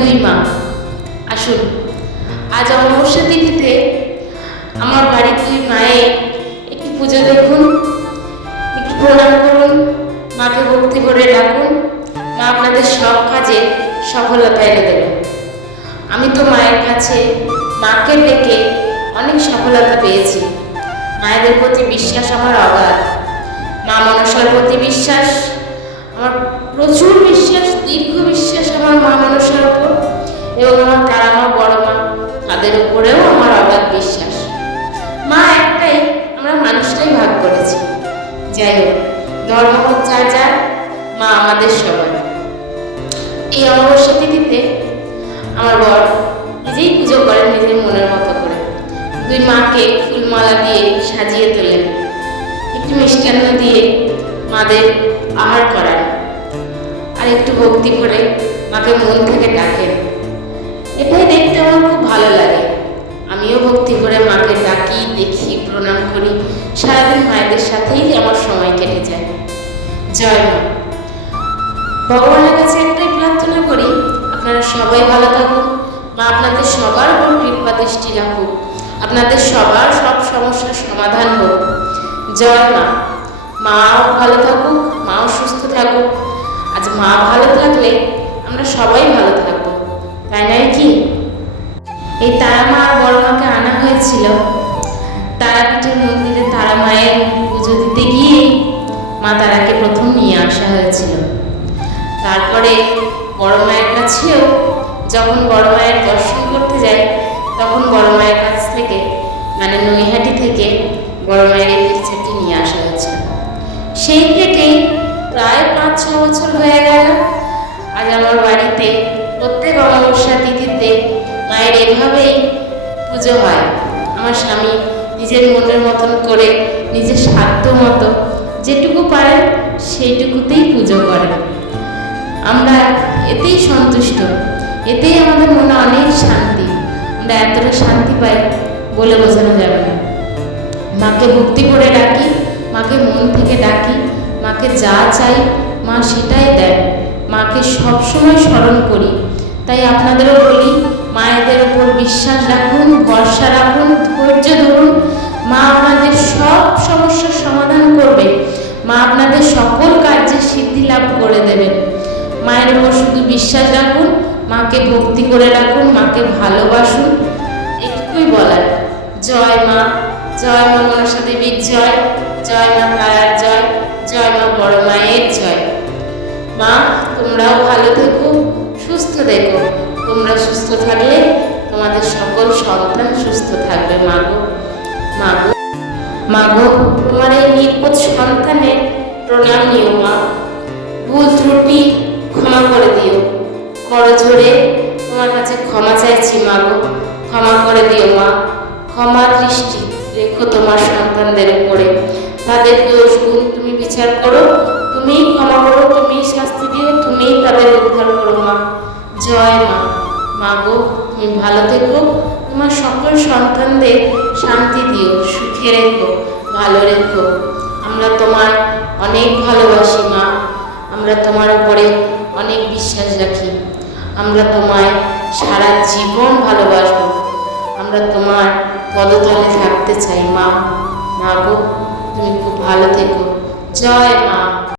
দুই মা। আসুন, আজ অমাবস্যা তিথিতে আমার বাড়ির দুই মায়ে একটি পুজো দেখুন, একটু প্রণাম করুন, মাকে ভক্তি করে ডাকুন, মা আপনাদের সব কাজে সফলতা এনে দেবে। আমি তো মায়ের কাছে, মাকে ডেকে অনেক সফলতা পেয়েছি। মায়েদের প্রতি বিশ্বাস আমার অগাধ। মা মনসার প্রতি বিশ্বাস, আমার প্রচুর বিশ্বাস, দীর্ঘ বিশ্বাস করেছি। যাই হোক ধর্ম হোক যার মা আমাদের সবার। এই অমাবস্যা তিথিতে আমার বর নিজেই পুজো করেন নিজের মনের মতো করে। দুই মাকে ফুলমালা দিয়ে সাজিয়ে তোলেন। একটু মিষ্টান্ন দিয়ে মাদের আহার করান। আর একটু ভক্তি করে মাকে মন থেকে ডাকেন। এটাই দেখতে আমার খুব ভালো লাগে। আমিও ভক্তি করে মাকে ডাকি সারাদিন সাথেই আমার সময় কেটে যায়। জয় মা। ভগবানের কাছে একটাই প্রার্থনা করি, আপনারা সবাই ভালো থাকুন। মা, আপনাদের সবার উপর কৃপা দৃষ্টি রাখুক। আপনাদের সবার সব সমস্যার সমাধান হোক। জয় মা। মাও ভালো থাকুক, মাও সুস্থ থাকুক। আজ মা ভালো থাকলে আমরা সবাই ভালো থাকব। তাই নয় কি? এই তারা মা আর বড় মাকে আনা হয়েছিল। তারপরে বড় মায়ের কাছেও যখন বড় মায়ের দর্শন করতে যাই, তখন বড় মায়ের কাছ থেকে মানে নৈহাটি থেকে বড় মায়ের এই পিকচারটি নিয়ে আসা হয়েছে। সেই থেকেই প্রায় পাঁচ, ছ বছর হয়ে গেল। আজ আমার বাড়িতে প্রত্যেক অমাবস্যা তিথিতে মায়ের এভাবেই পুজো হয়। আমার স্বামী নিজের মনের মতন করে নিজের সাধ্য মতো যেটুকু পারেন, সেইটুকুতেই পুজো করেন। আমরা এতেই সন্তুষ্ট, এতেই আমাদের মনে অনেক শান্তি। আমরা এতটা শান্তি পাই বলে বোঝানো যাবে না। মাকে ভক্তি করে ডাকি, মাকে মন থেকে ডাকি, মাকে যা চাই মা সেটাই দেয়। মাকে সবসময় স্মরণ করি। তাই আপনাদেরও বলি, মায়েদের ওপর বিশ্বাস রাখুন, ভরসা রাখুন, ধৈর্য ধরুন। মা আপনাদের সব সমস্যার সমাধান করবে। মা আপনাদের সকল কার্যে সিদ্ধি লাভ করে দেবেন। মায়ের উপর শুধু বিশ্বাস রাখুন, মাকে ভক্তি করে রাখুন, মাকে ভালোবাসুন। এটুকুই বলার। জয় মা জয় মা মনসা দেবীর জয় জয় মা তারার জয় জয় মা বড় মায়ের জয়। মা, তোমরাও ভালো থেকো, সুস্থ দেখো তোমরা সুস্থ থাকলে তোমাদের সকল সন্তান সুস্থ থাকবে মাগো মাগো মাগো তোমার এই নির্বোধ সন্তানের প্রণাম নিও মা। ভুল ত্রুটি করজোরে তোমার কাছে ক্ষমা চাইছি মা গো। ক্ষমা করে দিও মা। ক্ষমা দৃষ্টি রেখো তোমার সন্তানদের উপরে। তাদের দোষ গুণ তুমি বিচার করো। তুমিই ক্ষমা করো তুমি শাস্তি দিও, তুমিই তাদের উদ্ধার করো মা। জয় মা। মা গো, তুমি ভালো থেকো। তোমার সকল সন্তানদের শান্তি দিও, সুখে রেখো, ভালো রেখো। আমরা তোমার অনেক ভালোবাসি মা। আমরা তোমার উপরে অনেক বিশ্বাস রাখি। আমরা তোমায় সারা জীবন ভালোবাসবো। আমরা তোমার পদতলে থাকতে চাই, মা। মা গো, তুমি খুব ভালো থেকো। জয় মা।